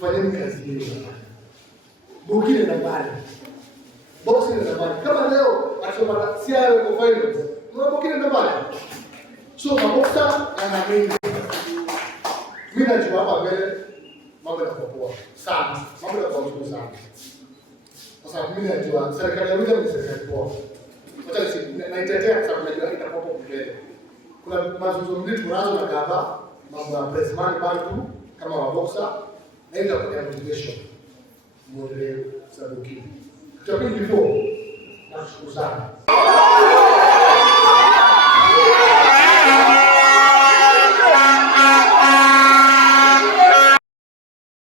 Fanyeni kazi hiyo. Bukile na mbali. Boxing na mbali. Kama leo atapata Siaya kwa finals. Bukile na mbali. So maboxa yanaamini. Mimi najua hapa mbele mambo yanakuwa poa sana. Mambo yanakuwa mazuri sana. Kwa sababu mimi najua serikali ya William ni serikali poa. Wacha naitetea kwa sababu najua itakuwa poa mbele. Kuna mazungumzo mengi tunazo na gava, mambo ya press money bantu kama waboxa na ile ya motivation. Model sababu kitu. Tutapindi before na kushukuru sana.